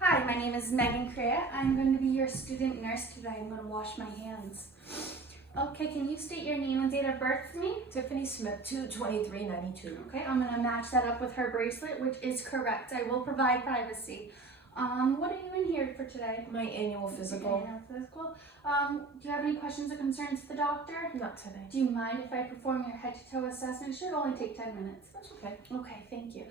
Hi, my name is Megan Crea. I'm going to be your student nurse today. I'm going to wash my hands. Okay, can you state your name and date of birth for me? Tiffany Smith, 2/23/92. Okay, I'm going to match that up with her bracelet, which is correct. I will provide privacy. What are you in here for today? My annual physical. Annual physical. Do you have any questions or concerns with the doctor? Not today. Do you mind if I perform your head to toe assessment? It should only take 10 minutes. That's okay. Okay, thank you.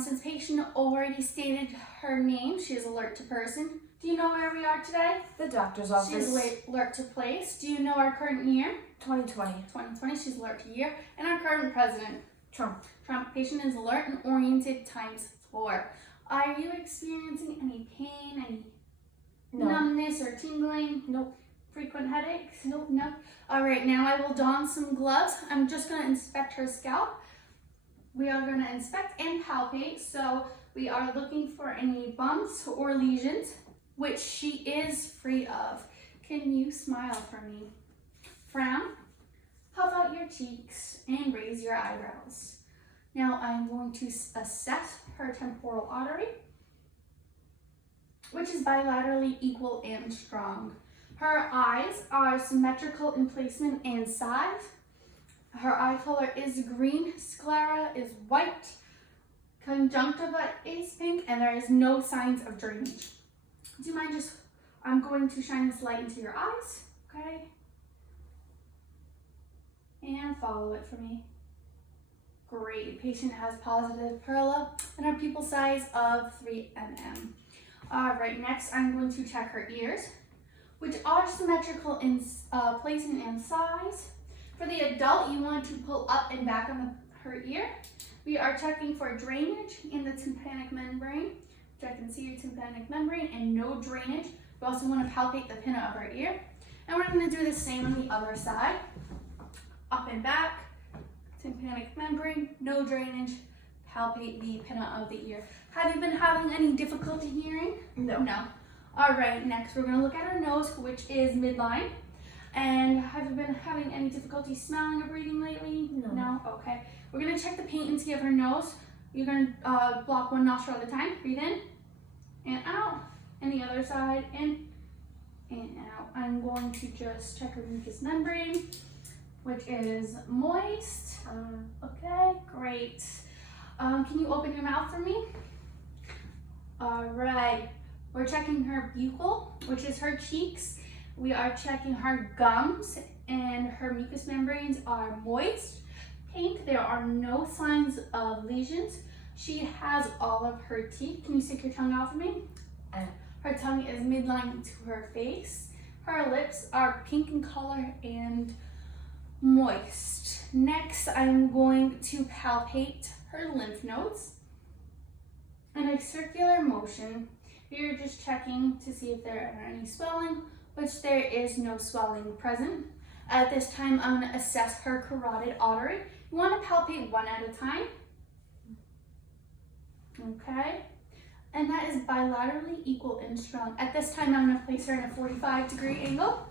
Since patient already stated her name, she is alert to person. Do you know where we are today? The doctor's She's office. alert to place. Do you know our current year? 2020. 2020, she's alert to year. And our current president? Trump. Trump. Patient is alert and oriented ×4. Are you experiencing any pain, any No. numbness or tingling? Nope. Frequent headaches? Nope. No. All right, now I will don some gloves. I'm just going to inspect her scalp. We are going to inspect and palpate, so we are looking for any bumps or lesions, which she is free of. Can you smile for me? Frown, puff out your cheeks, and raise your eyebrows. Now I'm going to assess her temporal artery, which is bilaterally equal and strong. Her eyes are symmetrical in placement and size. Her eye color is green, sclera is white, conjunctiva is pink, and there is no signs of drainage. Do you mind I'm going to shine this light into your eyes, okay? And follow it for me. Great, patient has positive perla and her pupil size of 3 mm. All right, next I'm going to check her ears, which are symmetrical in placement and size. For the adult, you want to pull up and back on her ear. We are checking for drainage in the tympanic membrane, which I can see your tympanic membrane, and no drainage. We also want to palpate the pinna of her ear. And we're going to do the same on the other side. Up and back, tympanic membrane, no drainage, palpate the pinna of the ear. Have you been having any difficulty hearing? No. No. All right, next we're going to look at her nose, which is midline. And have you been having any difficulty smelling or breathing lately? No. No? Okay. We're going to check the patency of her nose. You're going to block one nostril at a time. Breathe in and out. And the other side, in and out. I'm going to just check her mucous membrane, which is moist. Okay, great. Can you open your mouth for me? All right. We're checking her buccal, which is her cheeks. We are checking her gums, and her mucous membranes are moist, pink. There are no signs of lesions. She has all of her teeth. Can you stick your tongue out for me? Her tongue is midline to her face. Her lips are pink in color and moist. Next, I'm going to palpate her lymph nodes in a circular motion. We're just checking to see if there are any swelling, which there is no swelling present. At this time, I'm going to assess her carotid artery. You want to palpate one at a time. Okay. And that is bilaterally equal and strong. At this time, I'm going to place her in a 45-degree angle.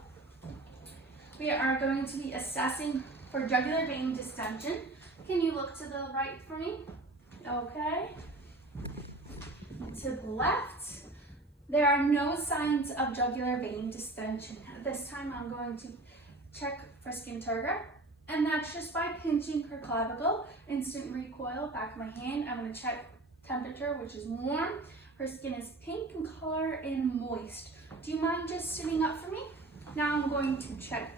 We are going to be assessing for jugular vein distension. Can you look to the right for me? Okay. To the left. There are no signs of jugular vein distension. At this time, I'm going to check for skin turgor, and that's just by pinching her clavicle. Instant recoil, back of my hand. I'm going to check temperature, which is warm. Her skin is pink in color and moist. Do you mind just sitting up for me? Now I'm going to check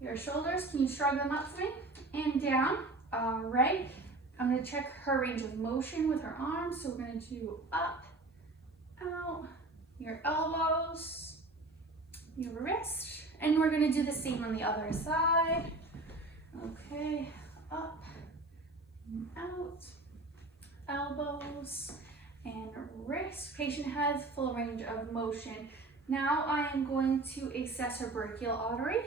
your shoulders. Can you shrug them up for me? And down. All right. I'm going to check her range of motion with her arms. So we're going to do up, out, your elbows, your wrist, and we're going to do the same on the other side. Okay, up and out, elbows and wrist. Patient has full range of motion. Now I am going to assess her brachial artery,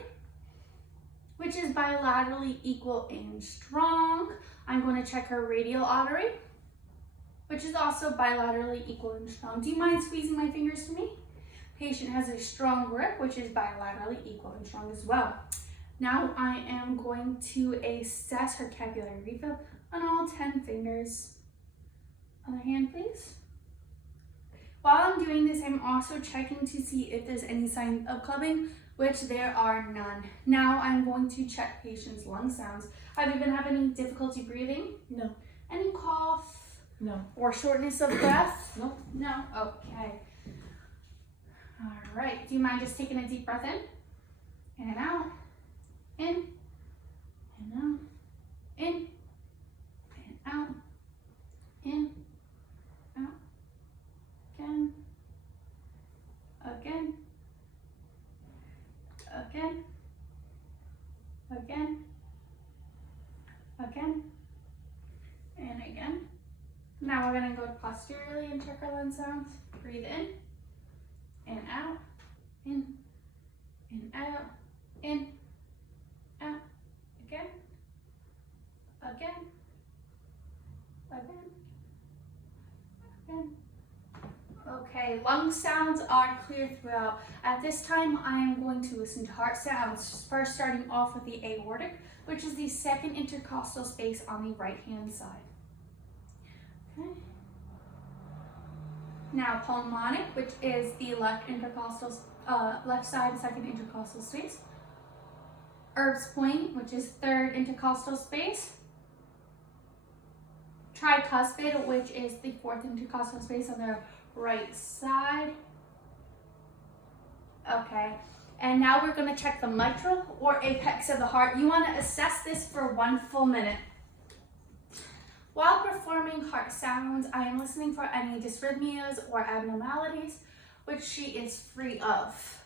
which is bilaterally equal and strong. I'm going to check her radial artery, which is also bilaterally equal and strong. Do you mind squeezing my fingers for me? Patient has a strong grip, which is bilaterally equal and strong as well. Now I am going to assess her capillary refill on all 10 fingers. Other hand, please. While I'm doing this, I'm also checking to see if there's any signs of clubbing, which there are none. Now I'm going to check patient's lung sounds. Have you been having any difficulty breathing? No. Any cough No. or shortness of breath? No. No? Okay. All right. Do you mind just taking a deep breath in and out, in and out, in and out, in, out, again, again, again, again, again, and again. Now we're gonna go posteriorly and check our lung sounds. Breathe in and out, in and out, in, out, again, again, again, again. Okay, lung sounds are clear throughout. At this time, I am going to listen to heart sounds. First, starting off with the aortic, which is the second intercostal space on the right-hand side. Okay. Now, pulmonic, which is the left intercostal, left side, second intercostal space. Erb's point, which is third intercostal space. Tricuspid, which is the fourth intercostal space on the right side. Okay, and now we're going to check the mitral or apex of the heart. You want to assess this for 1 full minute. While performing heart sounds, I am listening for any dysrhythmias or abnormalities, which she is free of.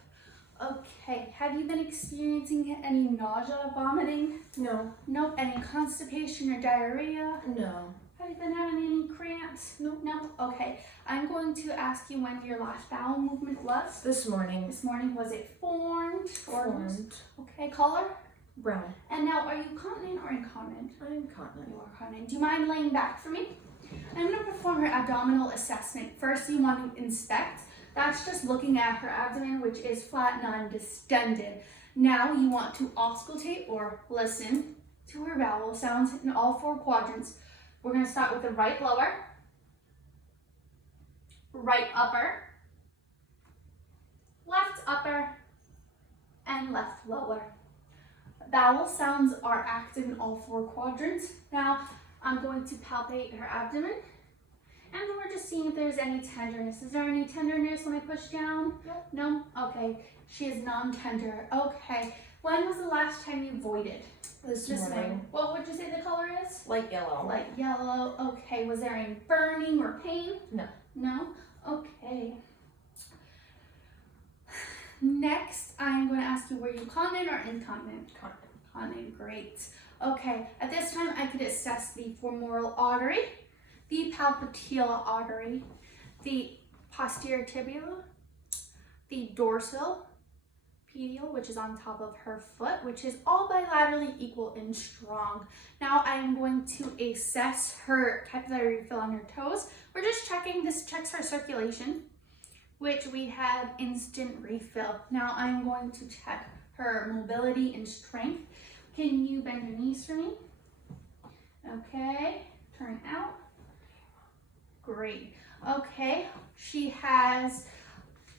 Okay, have you been experiencing any nausea, vomiting? No. Nope. Any constipation or diarrhea? No. Have you been having any cramps? No. No? Okay. I'm going to ask you when your last bowel movement was. This morning. This morning, was it formed? Or Formed. Okay, color? Brown. And now, are you continent or incontinent? I'm continent. You are continent. Do you mind laying back for me? I'm going to perform her abdominal assessment. First, you want to inspect. That's just looking at her abdomen, which is flat, non-distended. Now, you want to auscultate or listen to her bowel sounds in all 4 quadrants. We're going to start with the right lower, right upper, left upper, and left lower. Bowel sounds are active in all 4 quadrants. Now, I'm going to palpate her abdomen, and we're just seeing if there's any tenderness. Is there any tenderness when I push down? No? Okay. She is non-tender. Okay. When was the last time you voided? This morning. What would you say the color is? Light yellow. Light yellow. Okay. Was there any burning or pain? No. No? Okay. Next, I'm going to ask you, were you continent or incontinent? Continent. Continent. Great. Okay. At this time, I could assess the femoral artery, the popliteal artery, the posterior tibia, the dorsal pedal, which is on top of her foot, which is all bilaterally equal and strong. Now I am going to assess her capillary refill on her toes. We're just checking, this checks her circulation, which we have instant refill. Now I'm going to check her mobility and strength. Can you bend your knees for me? Okay, turn out. Great. Okay, she has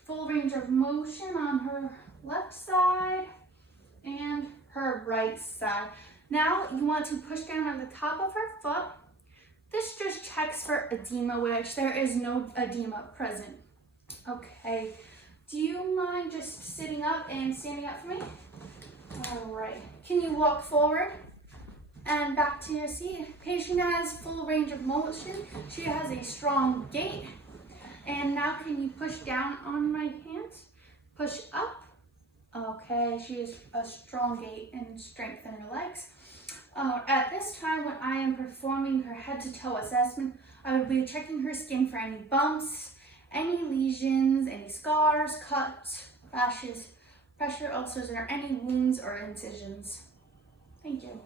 full range of motion on her left side and her right side. Now you want to push down on the top of her foot. This just checks for edema, which there is no edema present. Okay, do you mind just sitting up and standing up for me? All right, can you walk forward and back to your seat? Patient has full range of motion. She has a strong gait. And now can you push down on my hands? Push up. Okay, she has a strong gait and strength in her legs. At this time, when I am performing her head to toe assessment, I would be checking her skin for any bumps, any lesions, any scars, cuts, rashes, pressure ulcers, or any wounds or incisions. Thank you.